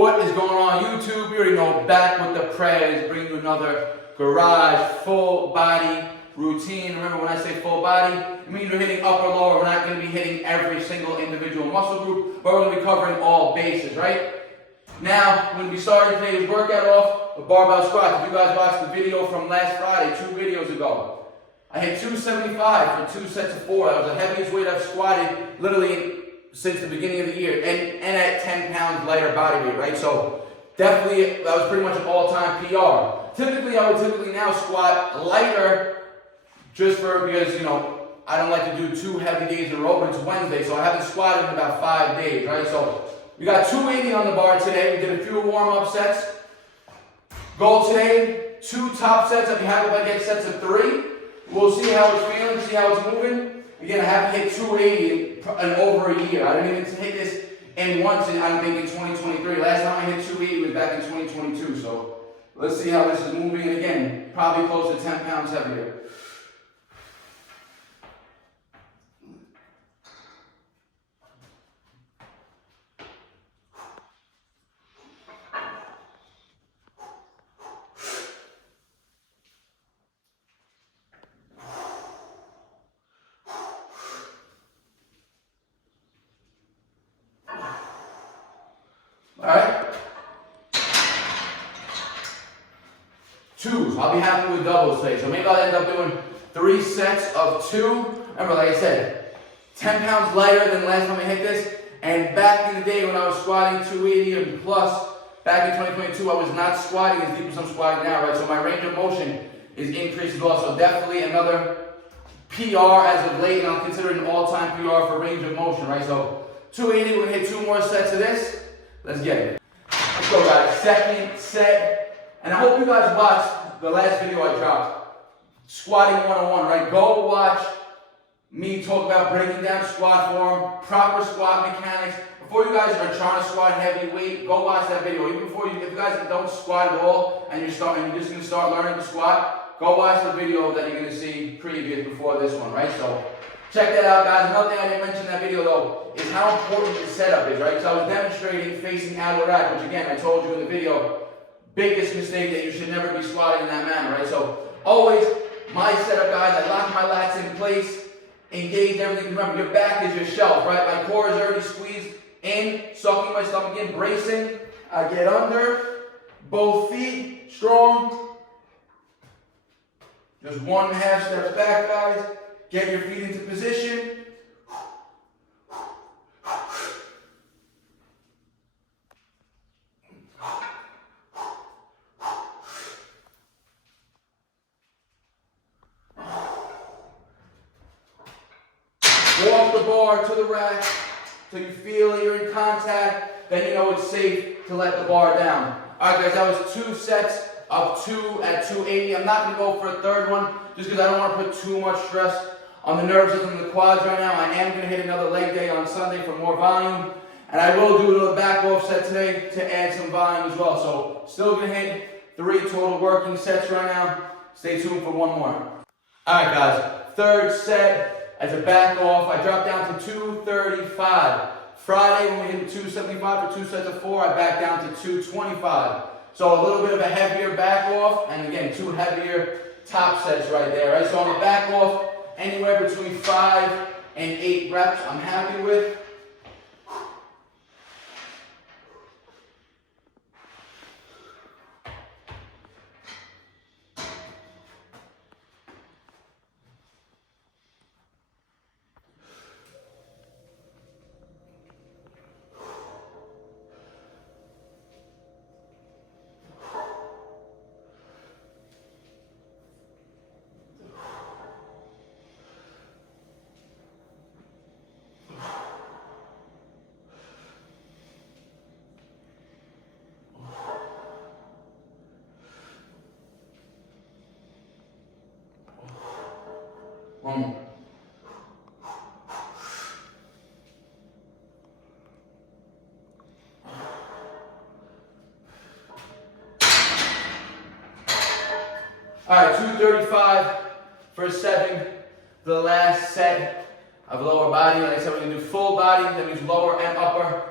What is going on YouTube? You already know, back with the Prez, bringing you another garage full body routine. Remember, when I say full body, it means we're hitting upper, lower. We're not going to be hitting every single individual muscle group, but we're going to be covering all bases, right? Now, when we started today's workout off with barbell squats, if you guys watched the video from last Friday, 2 videos ago, I hit 275 for 2 sets of 4. That was the heaviest weight I've squatted literally since the beginning of the year, and at 10 pounds lighter body weight, right? So definitely, that was pretty much an all-time PR. Typically, I would now squat lighter just because, you know, I don't like to do 2 heavy days in a row, but it's Wednesday, so I haven't squatted in about 5 days, right? So we got 280 on the bar today. We did a few warm-up sets. Goal today, 2 top sets. I'd be happy if I get sets of 3. We'll see how it's feeling, see how it's moving. Again, I haven't hit 280 in over a year. I didn't even hit this in once, I don't think, in 2023. Last time I hit 280 was back in 2022. So let's see how this is moving. And again, probably close to 10 pounds heavier. Alright? 2s. I'll be happy with doubles today. So maybe I'll end up doing 3 sets of 2. Remember, like I said, 10 pounds lighter than last time I hit this. And back in the day when I was squatting 280 and plus, back in 2022, I was not squatting as deep as I'm squatting now, right? So my range of motion is increased as well. So definitely another PR as of late, and I'll consider it an all-time PR for range of motion, right? So 280, we're gonna hit 2 more sets of this. Let's get it. Let's go, guys. Second set. And I hope you guys watched the last video I dropped. Squatting 101, right? Go watch me talk about breaking down squat form, proper squat mechanics. Before you guys are trying to squat heavy weight, go watch that video. Even before you, if you guys don't squat at all and you're just going to start learning to squat, go watch the video that you're going to see previous before this one, right? So check that out, guys. Another thing I didn't mention in that video, though, is how important the setup is, right? So I was demonstrating facing out of the rack, which, again, I told you in the video, biggest mistake that you should never be squatting in that manner, right? So always, my setup, guys, I lock my lats in place, engage everything. Remember, your back is your shelf, right? My core is already squeezed in, sucking my stomach in, bracing. I get under, both feet strong. Just 1.5 steps back, guys. Get your feet into position. Walk the bar to the rack till you feel that you're in contact. Then you know it's safe to let the bar down. All right, guys, that was 2 sets of 2 at 280. I'm not going to go for a third one just because I don't want to put too much stress on the nerve system and the quads right now. I am going to hit another leg day on Sunday for more volume. And I will do another back off set today to add some volume as well. So still going to hit 3 total working sets right now. Stay tuned for 1 more. All right, guys. Third set as a back off. I dropped down to 235. Friday when we hit 275 for 2 sets of 4, I backed down to 225. So a little bit of a heavier back off, and again, 2 heavier top sets right there, right? So on the back off, anywhere between 5 and 8 reps, I'm happy with. One more. All right, 235 for 7. The last set of lower body. Like I said, we're going to do full body. That means lower and upper.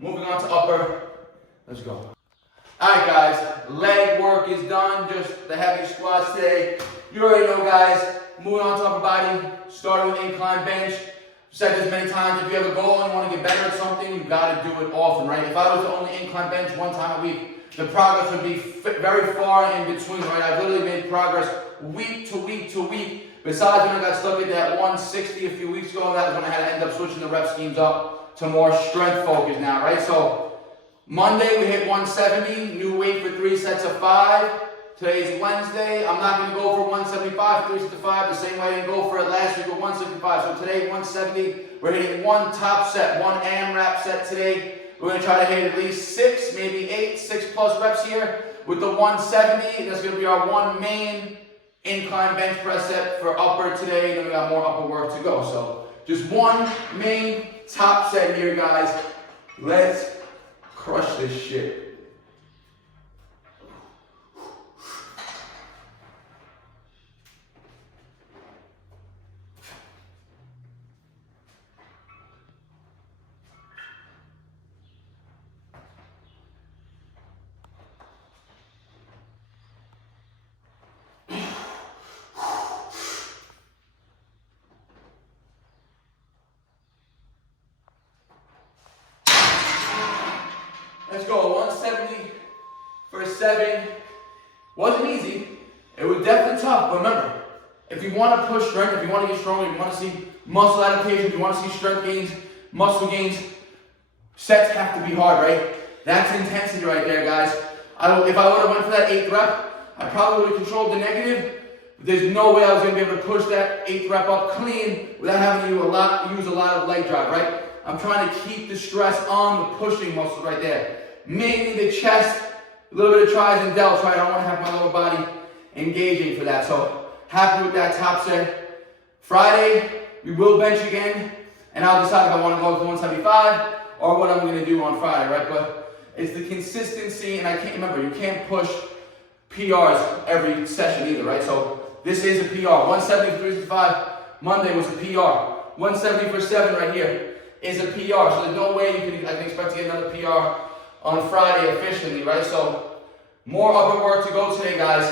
Moving on to upper. Let's go. All right, guys, leg work is done, just the heavy squats today. You already know, guys, moving on to upper body, starting with incline bench. I've said this many times, if you have a goal and you want to get better at something, you've got to do it often, right? If I was to only incline bench one time a week, the progress would be very far in between, right? I've literally made progress week to week to week. Besides when I got stuck at that 160 a few weeks ago, that was when I had to end up switching the rep schemes up to more strength focus now, right? So Monday we hit 170, new weight for 3 sets of 5. Today's Wednesday. I'm not going to go for 175, 3 sets of 5, the same way I didn't go for it last week with 165. So today 170, we're hitting one top set, one AMRAP set today. We're going to try to hit at least 6, maybe 8, 6+ reps here with the 170. And that's going to be our one main incline bench press set for upper today. Then we got more upper work to go. So just one main top set here, guys. Let's crush this shit. Let's go, 170 for 7. Wasn't easy. It was definitely tough, but remember, if you want to push strength, if you want to get stronger, if you want to see muscle adaptation, if you want to see strength gains, muscle gains, sets have to be hard, right? That's intensity right there, guys. If I would have went for that 8th rep, I probably would have controlled the negative. But there's no way I was going to be able to push that 8th rep up clean without having to use a lot of leg drive, right? I'm trying to keep the stress on the pushing muscles right there. Mainly the chest, a little bit of tris and delts, right? I don't want to have my lower body engaging for that. So happy with that top set. Friday, we will bench again, and I'll decide if I want to go with 175 or what I'm going to do on Friday, right? But it's the consistency, and I can't remember, you can't push PRs every session either, right? So this is a PR. 170 for 365, Monday was a PR. 170 for 7 right here is a PR. So there's no way I can expect to get another PR on Friday efficiently, right? So more upper work to go today, guys.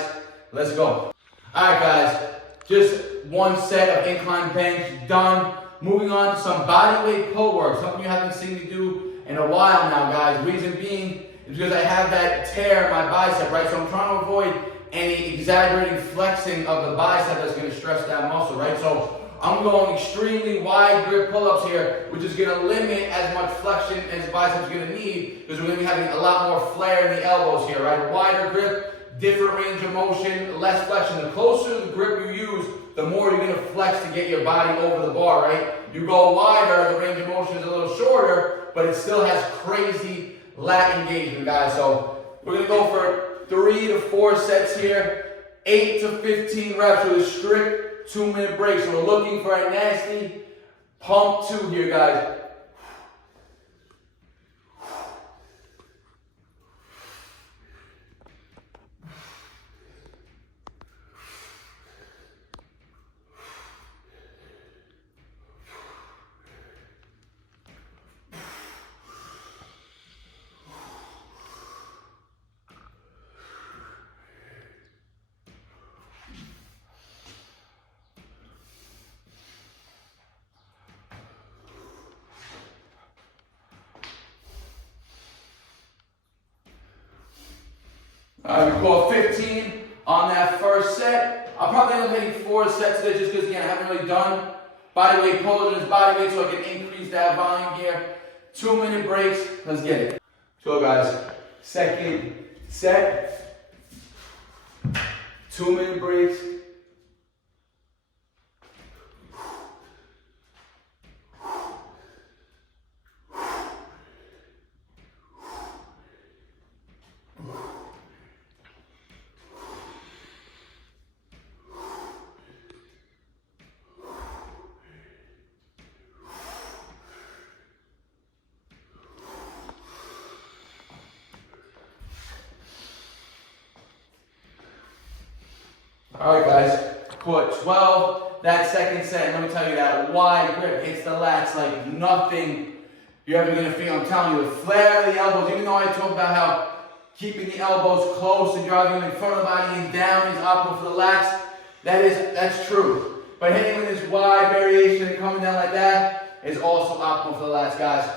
Let's go. All right, guys. Just one set of incline bench done. Moving on to some body weight pull work. Something you haven't seen me do in a while now, guys. Reason being is because I have that tear in my bicep, right? So I'm trying to avoid any exaggerating flexing of the bicep that's going to stress that muscle, right? So I'm going extremely wide grip pull-ups here, which is going to limit as much flexion as the bicep's going to need, because we're going to be having a lot more flare in the elbows here, right? Wider grip, different range of motion, less flexion. The closer the grip you use, the more you're going to flex to get your body over the bar, right? You go wider, the range of motion is a little shorter, but it still has crazy lat engagement, guys. So we're going to go for 3 to 4 sets here, 8 to 15 reps with a strict 2-minute break. So we're looking for a nasty pump 2 here, guys. We call 15 on that first set. I'll probably end up hitting 4 sets today just because, again, I haven't really done body weight pull as body weight, so I can increase that volume here. 2-minute breaks. Let's get it. So, guys, second set. 2-minute breaks. All right, guys, put 12, that second set, and let me tell you that wide grip hits the lats like nothing you're ever gonna feel. I'm telling you, the flare of the elbows, even though I talk about how keeping the elbows close and driving them in front of the body and down is optimal for the lats, that's true. But hitting with this wide variation and coming down like that is also optimal for the lats, guys.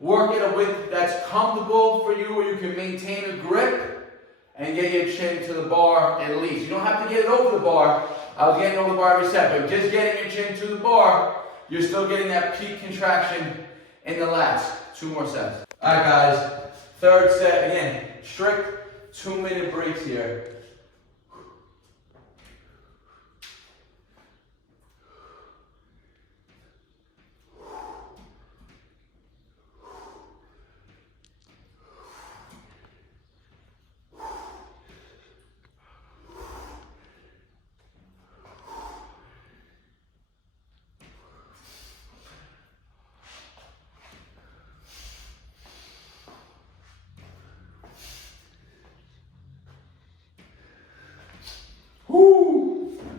Work at a width that's comfortable for you where you can maintain a grip and get your chin to the bar at least. You don't have to get it over the bar. I was getting over the bar every set, but just getting your chin to the bar, you're still getting that peak contraction in the lats. 2 more sets. All right, guys. Third set, again, strict 2-minute breaks here.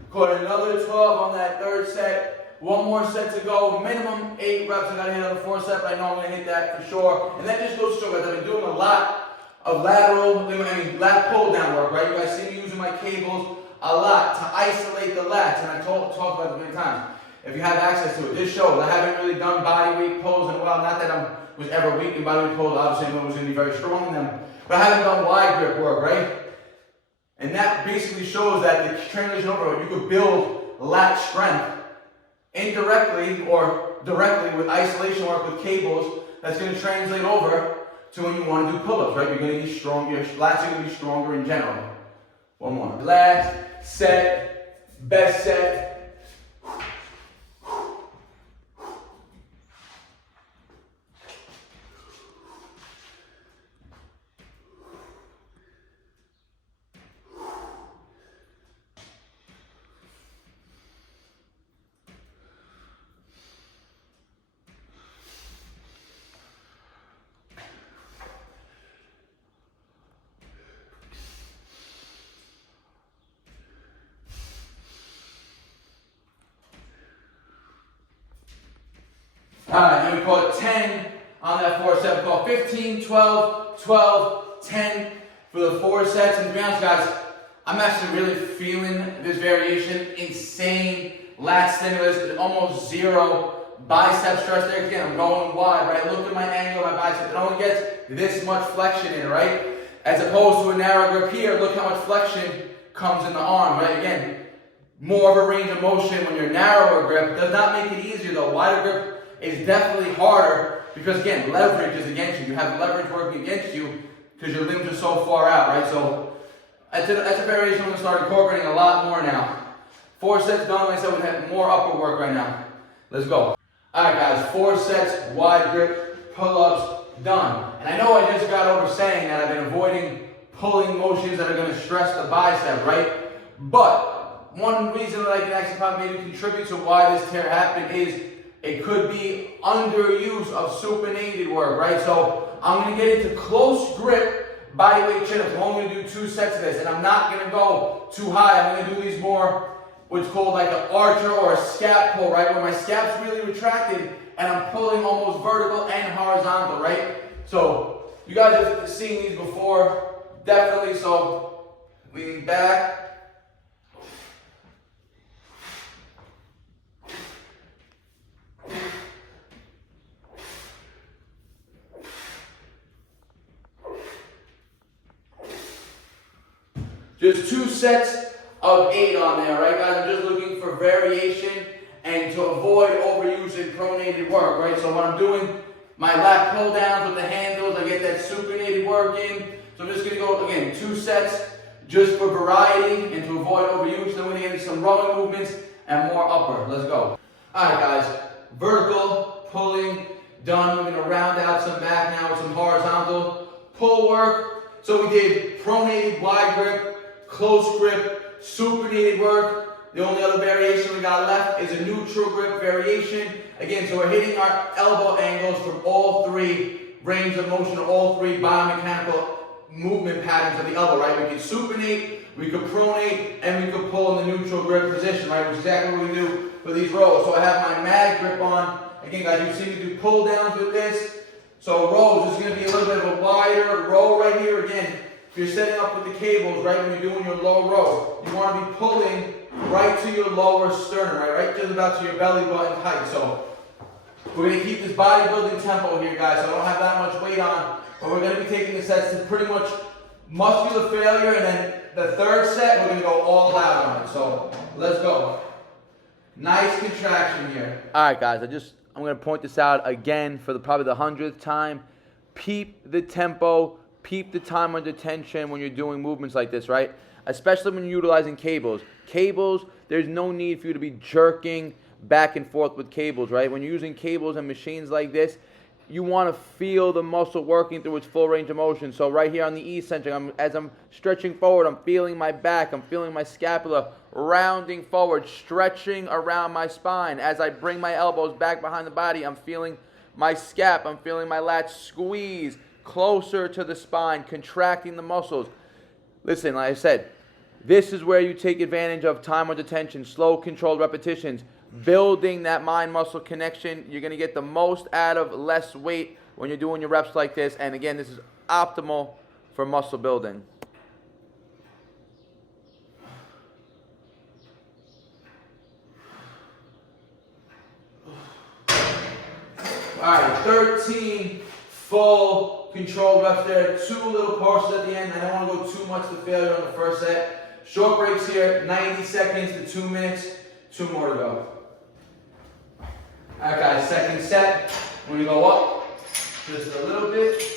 Put another 12 on that third set. 1 more set to go. Minimum 8 reps. I gotta hit on the 4th set, but I know I'm gonna hit that for sure. And that just goes to show, guys, I've been doing a lot of lat pull down work, right? You guys see me using my cables a lot to isolate the lats, and I talked about it many times. If you have access to it, this shows. I haven't really done body weight pulls in a while. Not that I was ever weak in body weight pulls. Obviously, I was gonna be very strong in them, but I haven't done wide grip work, right? And that basically shows that the translation over, you could build lat strength indirectly or directly with isolation work with cables. That's going to translate over to when you want to do pull-ups, right? You're going to be strong, your lats are going to be stronger in general. 1 more. Last set, best set. Alright, then we call it 10 on that 4 set. We call 15, 12, 12, 10 for the 4 sets. And to be honest, guys, I'm actually really feeling this variation. Insane lat stimulus, almost 0 bicep stress there. Again, I'm going wide, right? Look at my angle of my bicep. It only gets this much flexion in it, right? As opposed to a narrow grip here, look how much flexion comes in the arm, right? Again, more of a range of motion when you're narrower grip. Does not make it easier though. Wider grip is definitely harder because, again, leverage is against you. You have leverage working against you because your limbs are so far out, right? So that's a variation I'm going to start incorporating a lot more now. 4 sets done. Like I said, we have more upper work right now. Let's go. All right, guys, 4 sets, wide grip, pull-ups, done. And I know I just got over saying that I've been avoiding pulling motions that are going to stress the bicep, right? But one reason that I can actually probably maybe contribute to why this tear happened is it could be underuse of supinated work, right? So I'm going to get into close grip bodyweight chin-ups. I'm only going to do 2 sets of this, and I'm not going to go too high. I'm going to do these more what's called like an archer or a scap pull, right? Where my scap's really retracted and I'm pulling almost vertical and horizontal, right? So you guys have seen these before, definitely. So leaning back. Just 2 sets of 8 on there, right, guys? I'm just looking for variation and to avoid overusing pronated work, right? So when I'm doing my lat pull downs with the handles, I get that supinated work in. So I'm just going to go, again, 2 sets just for variety and to avoid overuse. Then we're going to get into some rowing movements and more upper. Let's go. All right, guys. Vertical pulling done. We're going to round out some back now with some horizontal pull work. So we did pronated wide grip, close grip, supinated work. The only other variation we got left is a neutral grip variation. Again, so we're hitting our elbow angles from all 3 range of motion, all 3 biomechanical movement patterns of the elbow, right? We can supinate, we could pronate, and we could pull in the neutral grip position, right? Which is exactly what we do for these rows. So I have my mag grip on. Again, guys, you see me do pull downs with this. So rows is going to be a little bit of a wider row right here. Again, if you're setting up with the cables, right, when you're doing your low row, you want to be pulling right to your lower sternum, right just about to your belly button height. So we're going to keep this bodybuilding tempo here, guys. So I don't have that much weight on, but we're going to be taking the sets to pretty much muscular failure, and then the third set, we're going to go all out on it. So let's go. Nice contraction here. All right, guys, I'm going to point this out again for probably the 100th time. Peep the tempo, peep the time under tension when you're doing movements like this, right? Especially when you're utilizing cables. Cables, there's no need for you to be jerking back and forth with cables, right? When you're using cables and machines like this, you want to feel the muscle working through its full range of motion. So right here on the eccentric, as I'm stretching forward, I'm feeling my back, I'm feeling my scapula rounding forward, stretching around my spine. As I bring my elbows back behind the body, I'm feeling my scap, I'm feeling my lats squeeze closer to the spine, contracting the muscles. Listen, like I said, this is where you take advantage of time under tension, slow, controlled repetitions, building that mind-muscle connection. You're going to get the most out of less weight when you're doing your reps like this. And again, this is optimal for muscle building. All right, 13 full controlled reps there. 2 little partials at the end. I don't want to go too much to failure on the first set. Short breaks here, 90 seconds to 2 minutes. 2 more to go. All right, guys, second set. We're going to go up just a little bit.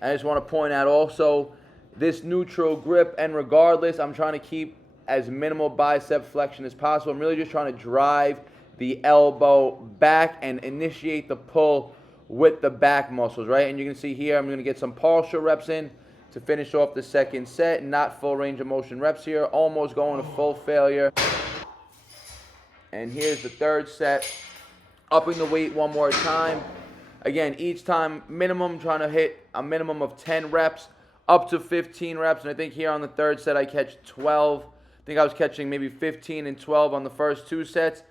I just want to point out also this neutral grip, and regardless, I'm trying to keep as minimal bicep flexion as possible. I'm really just trying to drive the elbow back and initiate the pull with the back muscles, right? And you can see here, I'm going to get some partial reps in to finish off the second set. Not full range of motion reps here, almost going to full failure. And here's the third set, upping the weight one more time. Again, each time minimum, trying to hit a minimum of 10 reps, up to 15 reps. And I think here on the third set, I catch 12. I think I was catching maybe 15 and 12 on the first 2 sets.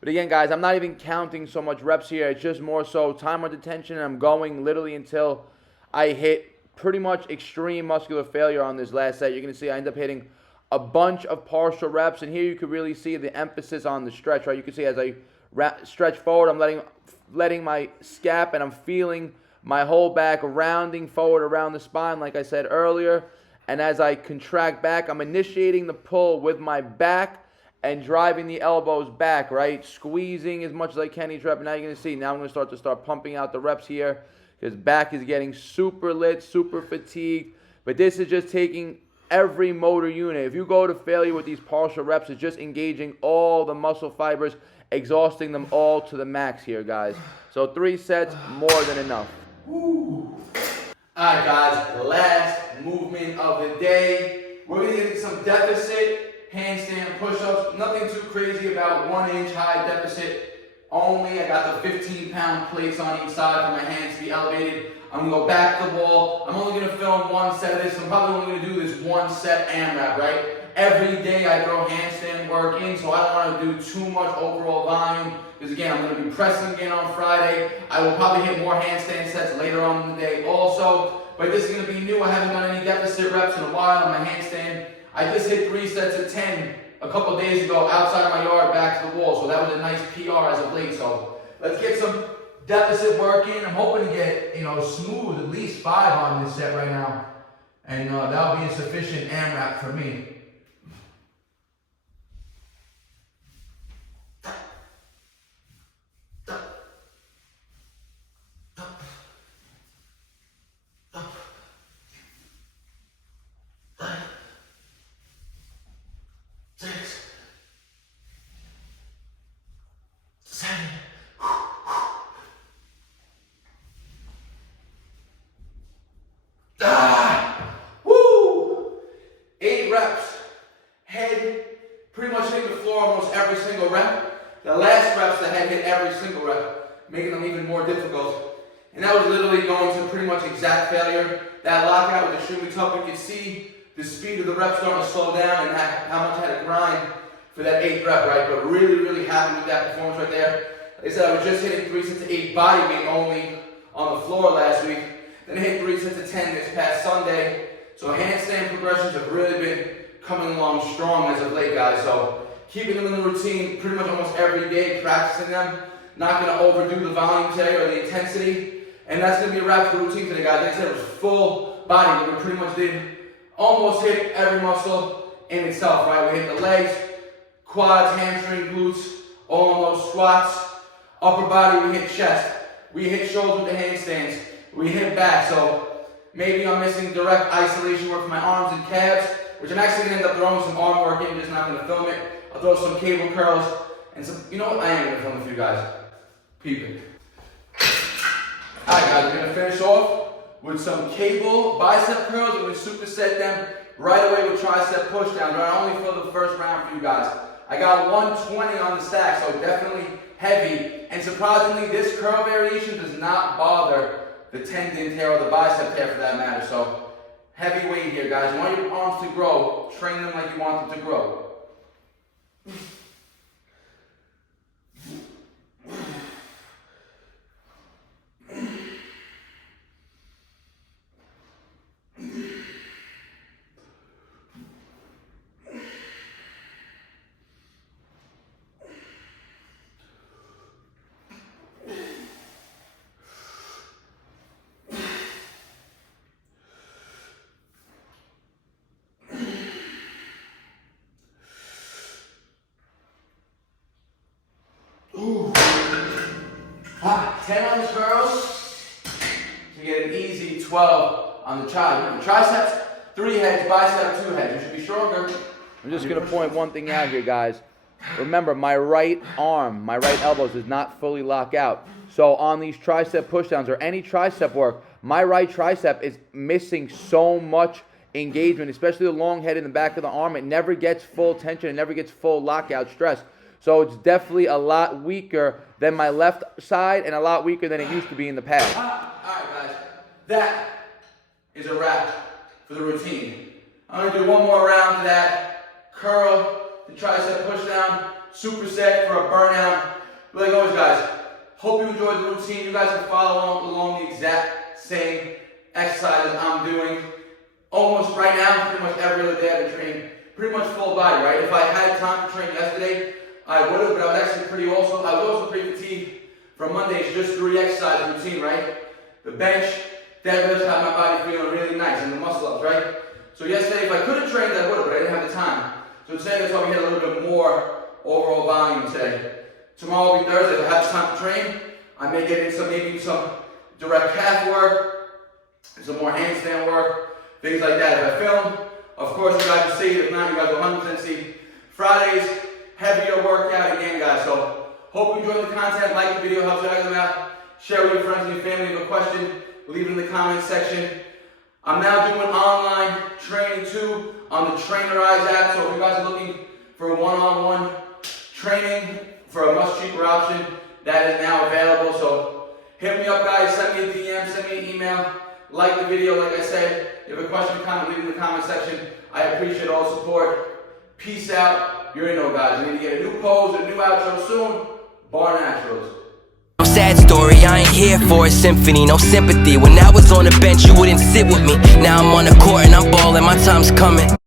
But again, guys, I'm not even counting so much reps here. It's just more so time under tension, and I'm going literally until I hit pretty much extreme muscular failure on this last set. You're going to see I end up hitting a bunch of partial reps. And here you can really see the emphasis on the stretch, right? You can see as I stretch forward, I'm letting my scap, and I'm feeling my whole back rounding forward around the spine, like I said earlier. And as I contract back, I'm initiating the pull with my back and driving the elbows back, right? Squeezing as much as I can each rep. And now you're going to see, now I'm going to start pumping out the reps here, because back is getting super lit, super fatigued. But this is just taking every motor unit. If you go to failure with these partial reps, it's just engaging all the muscle fibers, exhausting them all to the max here, guys. So 3 sets, more than enough. Woo. All right, guys, last movement of the day. We're going to get some deficit handstand push-ups. Nothing too crazy about 1-inch high deficit only. I got the 15-pound plates on each side for my hands to be elevated. I'm going to go back to the wall. I'm only going to film 1 set of this. I'm probably only going to do this 1 set AMRAP, right? Every day I throw handstand work in, so I don't want to do too much overall volume, because again, I'm going to be pressing again on Friday. I will probably hit more handstand sets later on in the day also, but this is going to be new. I haven't done any deficit reps in a while on my handstand. I just hit 3 sets of 10 a couple days ago outside my yard back to the wall, so that was a nice PR as of late. So let's get some deficit work in. I'm hoping to get, smooth at least 5 on this set right now, and that'll be a sufficient AMRAP for me. pretty much hitting the floor almost every single rep. The last reps the head hit every single rep, making them even more difficult. And that was literally going to pretty much exact failure. That lockout was extremely tough. You could see the speed of the reps starting to slow down and how much I had to grind for that 8th rep, right? But really, really happy with that performance right there. Like I said, I was just hitting 3 sets of 8 body weight only on the floor last week. Then I hit 3 sets of 10 this past Sunday. So handstand progressions have really been coming along strong as of late, guys. So keeping them in the routine pretty much almost every day, practicing them. Not going to overdo the volume today or the intensity. And that's going to be a wrap for the routine today, guys. Like I said, it was full body. We pretty much did almost hit every muscle in itself, right? We hit the legs, quads, hamstring, glutes, all on those squats. Upper body, we hit chest. We hit shoulder with the handstands. We hit back. So maybe I'm missing direct isolation work for my arms and calves, which I'm actually going to end up throwing some arm work in. I'm just not going to film it. I'll throw some cable curls and some, you know what? I am going to film a few guys. Peeping. Alright guys, we're going to finish off with some cable bicep curls. We're going to superset them right away with tricep pushdowns, right? Only for the first round for you guys. I got 120 on the stack, so definitely heavy. And surprisingly, this curl variation does not bother the tendon tear or the bicep tear for that matter. So heavy weight here, guys. You want your arms to grow, train them like you want them to grow. Ooh. 10 on the curls to get an easy 12 on the triceps, 3 heads, bicep, 2 heads. You should be stronger. I'm just going to point one thing out here, guys. Remember, my right arm, my right elbow does not fully lock out. So on these tricep pushdowns or any tricep work, my right tricep is missing so much engagement, especially the long head in the back of the arm. It never gets full tension. It never gets full lockout stress. So it's definitely a lot weaker than my left side and a lot weaker than it used to be in the past. All right, guys. That is a wrap for the routine. I'm going to do one more round of that. Curl, the tricep pushdown, superset for a burnout. But like always, guys, hope you enjoyed the routine. You guys can follow along the exact same exercises I'm doing. Almost right now, pretty much every other day I've been training pretty much full body, right? If I had time to train yesterday, I would have, but I was actually I was also pretty fatigued from Monday's just 3 exercise routine, right? The bench, deadlifts had my body feeling really nice, and the muscle ups, right? So yesterday, if I could have trained, I would have, but I didn't have the time. So today, that's why we had a little bit more overall volume today. Tomorrow will be Thursday. If I have the time to train, I may get in maybe some direct calf work, some more handstand work, things like that. If I film, of course, you guys will see. If not, you guys will 100% see. Fridays, heavier workout again, guys. So hope you enjoyed the content. Like the video, helps you guys out. Share with your friends and your family. If you have a question, leave it in the comments section. I'm now doing online training too on the Trainerize app. So if you guys are looking for one-on-one training for a much cheaper option, that is now available. So hit me up, guys. Send me a DM, send me an email. Like the video, like I said. If you have a question or comment, leave it in the comment section. I appreciate all the support. Peace out. You already know, guys. We need to get a new pose, a new outro soon. Barnaturals. No sad story, I ain't here for a symphony, no sympathy. When I was on the bench, you wouldn't sit with me. Now I'm on the court and I'm balling, my time's coming.